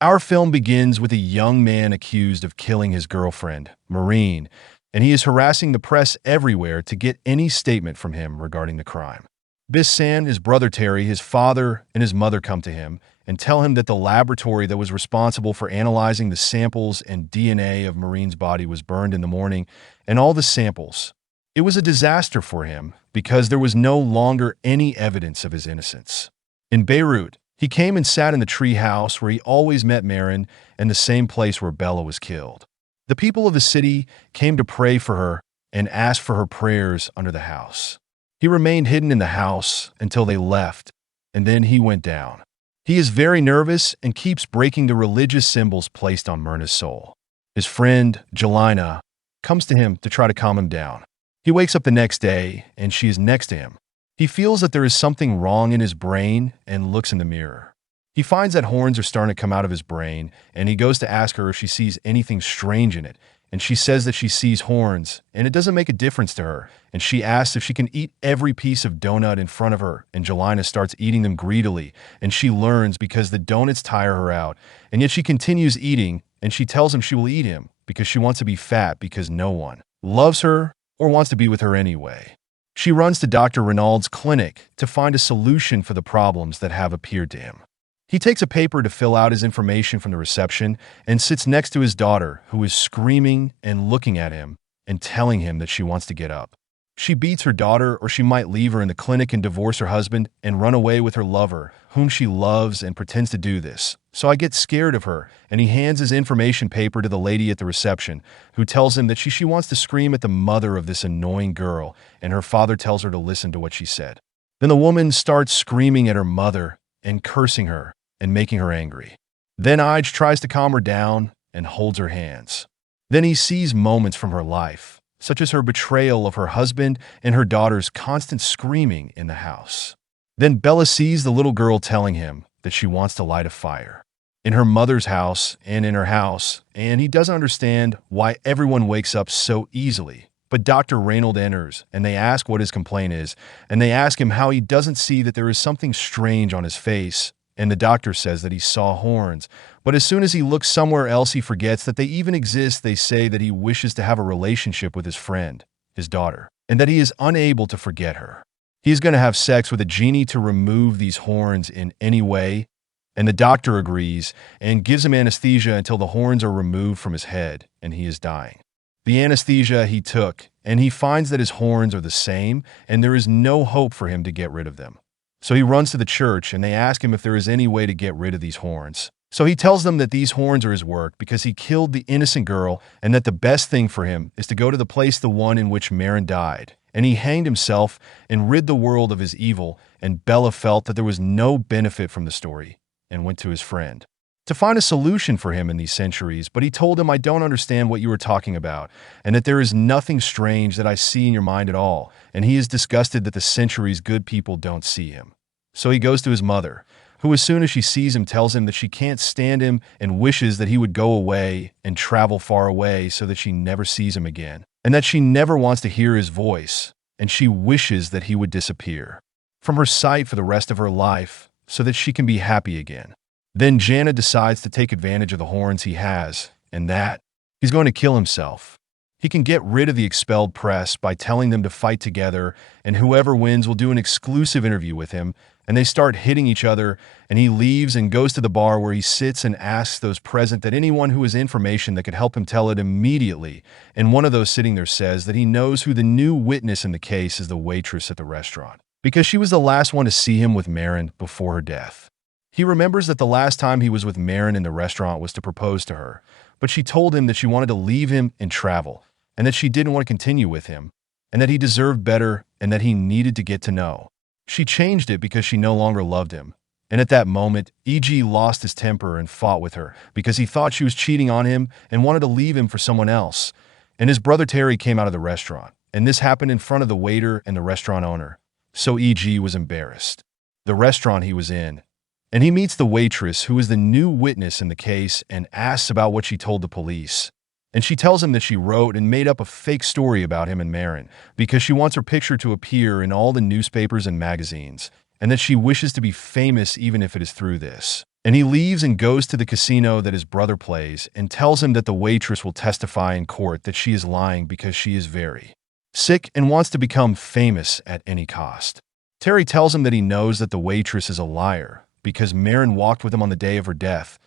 Our film begins with a young man accused of killing his girlfriend, Maureen, and he is harassing the press everywhere to get any statement from him regarding the crime. Bissan, his brother Terry, his father, and his mother come to him and tell him that the laboratory that was responsible for analyzing the samples and DNA of Maureen's body was burned in the morning, and all the samples. It was a disaster for him because there was no longer any evidence of his innocence. In Beirut, he came and sat in the tree house where he always met Marin and the same place where Bella was killed. The people of the city came to pray for her and asked for her prayers under the house. He remained hidden in the house until they left, and then he went down. He is very nervous and keeps breaking the religious symbols placed on Myrna's soul. His friend, Jelena, comes to him to try to calm him down. He wakes up the next day, and she is next to him. He feels that there is something wrong in his brain and looks in the mirror. He finds that horns are starting to come out of his brain, and he goes to ask her if she sees anything strange in it, and she says that she sees horns, and it doesn't make a difference to her, and she asks if she can eat every piece of donut in front of her, and Jelena starts eating them greedily, and she learns because the donuts tire her out, and yet she continues eating, and she tells him she will eat him because she wants to be fat because no one loves her or wants to be with her anyway. She runs to Dr. Renaud's clinic to find a solution for the problems that have appeared to him. He takes a paper to fill out his information from the reception and sits next to his daughter, who is screaming and looking at him and telling him that she wants to get up. She beats her daughter, or she might leave her in the clinic and divorce her husband and run away with her lover, whom she loves, and pretends to do this. So I get scared of her, and he hands his information paper to the lady at the reception, who tells him that she wants to scream at the mother of this annoying girl, and her father tells her to listen to what she said. Then the woman starts screaming at her mother and cursing her and making her angry. Then Ige tries to calm her down and holds her hands. Then he sees moments from her life, such as her betrayal of her husband and her daughter's constant screaming in the house. Then Bella sees the little girl telling him that she wants to light a fire in her mother's house and in her house, and he doesn't understand why everyone wakes up so easily. But Dr. Reynold enters, and they ask what his complaint is, and they ask him how he doesn't see that there is something strange on his face, and the doctor says that he saw horns. But as soon as he looks somewhere else, he forgets that they even exist. They say that he wishes to have a relationship with his friend, his daughter, and that he is unable to forget her. He is going to have sex with a genie to remove these horns in any way, and the doctor agrees and gives him anesthesia until the horns are removed from his head, and he is dying. The anesthesia he took, and he finds that his horns are the same, and there is no hope for him to get rid of them. So he runs to the church, and they ask him if there is any way to get rid of these horns. So he tells them that these horns are his work because he killed the innocent girl, and that the best thing for him is to go to the place, the one in which Marin died. And he hanged himself and rid the world of his evil, and Bella felt that there was no benefit from the story and went to his friend to find a solution for him in these centuries, but he told him, "I don't understand what you were talking about, and that there is nothing strange that I see in your mind at all," and he is disgusted that the centuries' good people don't see him. So he goes to his mother, who as soon as she sees him tells him that she can't stand him and wishes that he would go away and travel far away so that she never sees him again, and that she never wants to hear his voice, and she wishes that he would disappear from her sight for the rest of her life so that she can be happy again. Then Jana decides to take advantage of the horns he has, and that he's going to kill himself. He can get rid of the expelled press by telling them to fight together, and whoever wins will do an exclusive interview with him, and they start hitting each other, and he leaves and goes to the bar where he sits and asks those present that anyone who has information that could help him tell it immediately, and one of those sitting there says that he knows who the new witness in the case is, the waitress at the restaurant, because she was the last one to see him with Marin before her death. He remembers that the last time he was with Marin in the restaurant was to propose to her, but she told him that she wanted to leave him and travel, and that she didn't want to continue with him, and that he deserved better, and that he needed to get to know. She changed it because she no longer loved him. And at that moment, E.G. lost his temper and fought with her because he thought she was cheating on him and wanted to leave him for someone else. And his brother Terry came out of the restaurant, and this happened in front of the waiter and the restaurant owner. So E.G. was embarrassed. The restaurant he was in, and he meets the waitress, who is the new witness in the case, and asks about what she told the police. And she tells him that she wrote and made up a fake story about him and Marin because she wants her picture to appear in all the newspapers and magazines, and that she wishes to be famous even if it is through this. And he leaves and goes to the casino that his brother plays and tells him that the waitress will testify in court that she is lying because she is very sick and wants to become famous at any cost. Terry tells him that he knows that the waitress is a liar because Marin walked with him on the day of her death,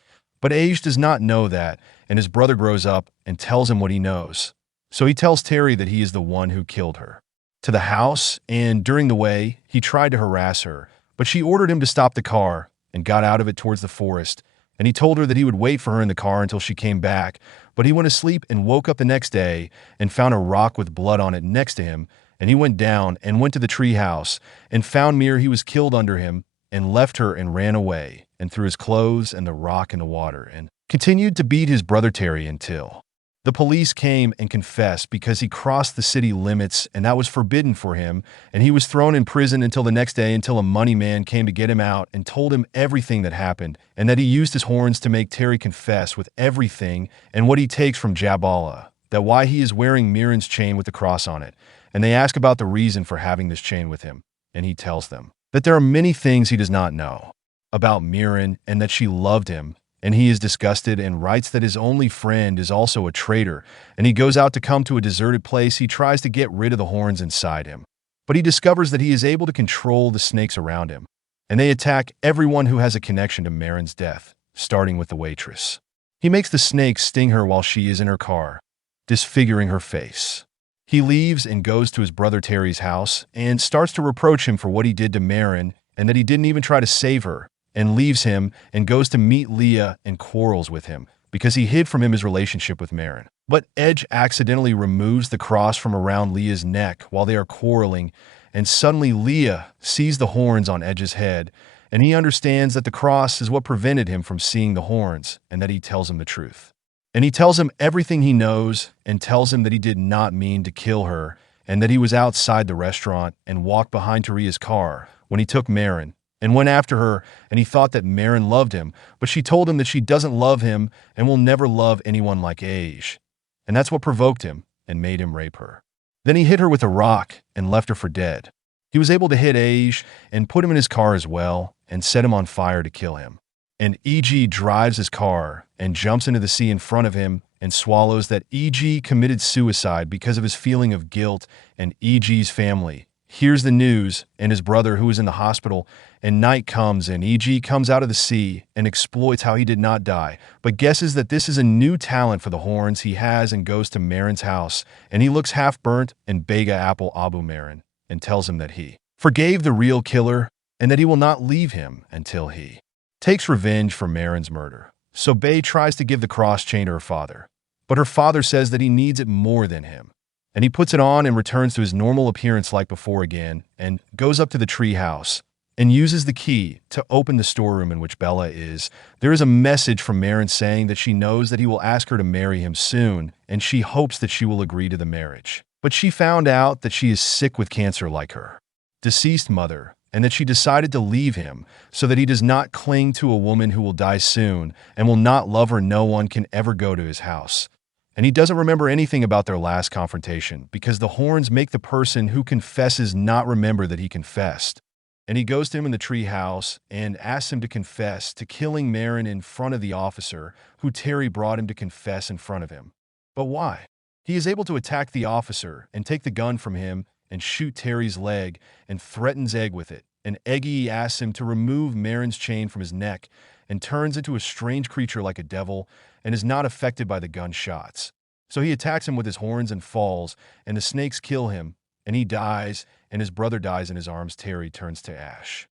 but Age does not know that, and his brother grows up and tells him what he knows. So he tells Terry that he is the one who killed her. To the house, and during the way, he tried to harass her, but she ordered him to stop the car and got out of it towards the forest, and he told her that he would wait for her in the car until she came back, but he went to sleep and woke up the next day and found a rock with blood on it next to him, and he went down and went to the tree house and found Mir he was killed under him and left her and ran away and threw his clothes and the rock in the water and continued to beat his brother Terry until the police came and confessed because he crossed the city limits and that was forbidden for him, and he was thrown in prison until the next day until a money man came to get him out and told him everything that happened and that he used his horns to make Terry confess with everything and what he takes from Jabala, that why he is wearing Miran's chain with the cross on it, and they ask about the reason for having this chain with him, and he tells them that there are many things he does not know about Miran and that she loved him, and he is disgusted and writes that his only friend is also a traitor, and he goes out to come to a deserted place. He tries to get rid of the horns inside him, but he discovers that he is able to control the snakes around him, and they attack everyone who has a connection to Marin's death, starting with the waitress. He makes the snakes sting her while she is in her car, disfiguring her face. He leaves and goes to his brother Terry's house and starts to reproach him for what he did to Marin and that he didn't even try to save her, and leaves him and goes to meet Leah and quarrels with him because he hid from him his relationship with Marin. But Edge accidentally removes the cross from around Leah's neck while they are quarreling, and suddenly Leah sees the horns on Edge's head, and he understands that the cross is what prevented him from seeing the horns, and that he tells him the truth. And he tells him everything he knows and tells him that he did not mean to kill her and that he was outside the restaurant and walked behind Taria's car when he took Marin and went after her, and he thought that Marin loved him, but she told him that she doesn't love him and will never love anyone like Age. And that's what provoked him and made him rape her. Then he hit her with a rock and left her for dead. He was able to hit Age and put him in his car as well and set him on fire to kill him. And E.G. drives his car and jumps into the sea in front of him and swallows that E.G. committed suicide because of his feeling of guilt, and E.G.'s family hears the news and his brother who is in the hospital, and night comes and E.G. comes out of the sea and exploits how he did not die, but guesses that this is a new talent for the horns he has and goes to Marin's house, and he looks half-burnt and Bega Apple Abu Marin and tells him that he forgave the real killer and that he will not leave him until he takes revenge for Marin's murder. So Bay tries to give the cross chain to her father, but her father says that he needs it more than him. And he puts it on and returns to his normal appearance like before again and goes up to the tree house and uses the key to open the storeroom in which Bella is. There is a message from Marin saying that she knows that he will ask her to marry him soon, and she hopes that she will agree to the marriage. But she found out that she is sick with cancer like her deceased mother, and that she decided to leave him so that he does not cling to a woman who will die soon and will not love her. No one can ever go to his house. And he doesn't remember anything about their last confrontation because the horns make the person who confesses not remember that he confessed. And he goes to him in the tree house and asks him to confess to killing Marin in front of the officer who Terry brought him to confess in front of him. But why? He is able to attack the officer and take the gun from him and shoot Terry's leg and threatens Egg with it. And Eggy asks him to remove Marin's chain from his neck and turns into a strange creature like a devil and is not affected by the gunshots. So he attacks him with his horns and falls, and the snakes kill him, and he dies, and his brother dies in his arms. Terry turns to ash.